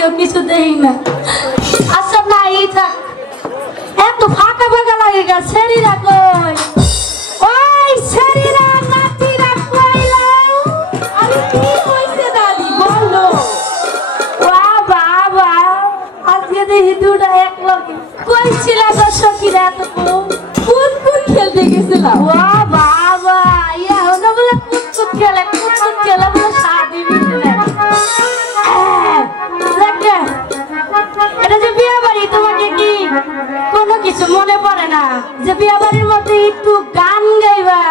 দেখিও কিছু দেই না। আচ্ছা না এই থাক, এত ফাঁকা ফাঁকা লাগে গা। শরীরা কই? ওই শরীরা নাতিরা কইলা। আরে কি হইছে দাদি বলো? বাবা বাবা আজকে দেখি দুটা এক লগে কইছিলা তো সখীরা এত কুত কুত খেলতে গেছিলাম। বাবা বাবা ইয়া হলো বলে কুত কুত খেলা বলে সাদি মিলে। এটা যে বিয়ে বাড়ি, তোমাকে কি কোনো কিছু মনে পড়ে না যে বিয়ে বাড়ির মধ্যে একটু গান গাইবা,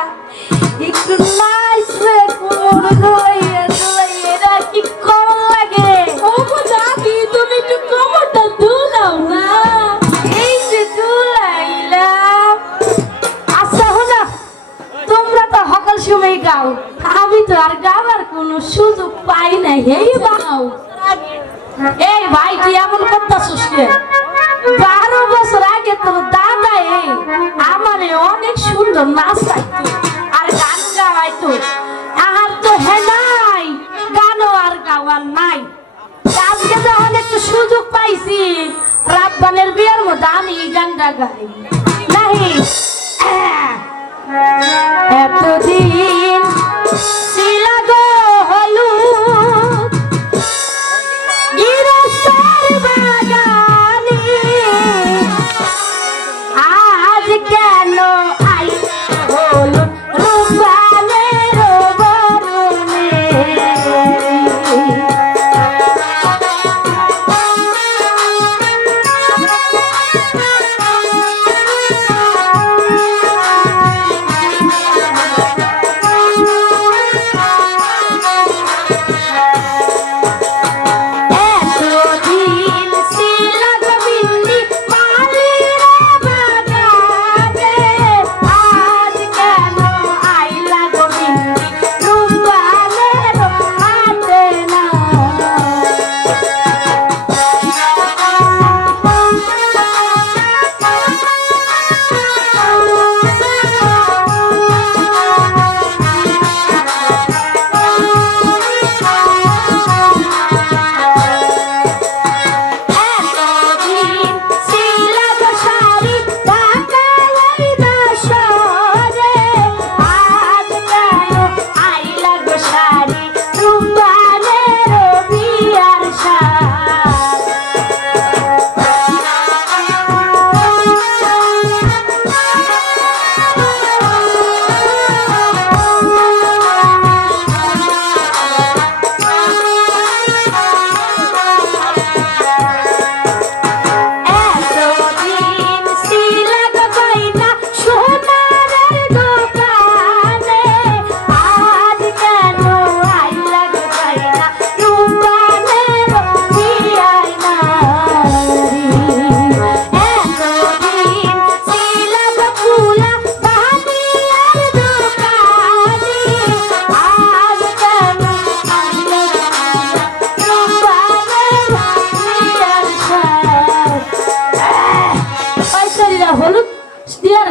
একটু নাচবে, কোমর দোলাইয়া দোলাইয়া, এটা কি কম লাগে? ও দাদি তুমি একটু কোমরটা দুলাও না। এই যে দুলাইলাম। আচ্ছা হলো, তোমরা তো সকাল সময় গাও, আমি তো আর গাওয়ার কোনো সুযোগ পাই না। এই বাও এই ভাই তুই এমন করতেছিস কে? 12 বছর আগে তোর দাদা আমারে অনেক সুন্দর নাচাইতো আর গান গাওয়াইতো। আর তো হে নাই, গানও আর গাওয়ার নাই। আজকে যখন একটু সুযোগ পাইছি, রাব্বানের বিয়ের মধ্যে আমি এই গানটা গাই নাহি। এতদিন ছিল গো হলুদ আজ কেন আই হলুদ রূপালের বরণে।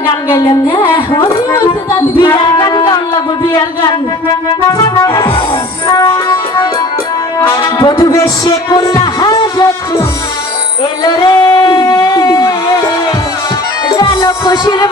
গান গাইলাম না, বিয়ার গান গান লাগবো, বিয়ার গান। বধূ বেশে কন্যা যখন এলো রে, যেন খুশির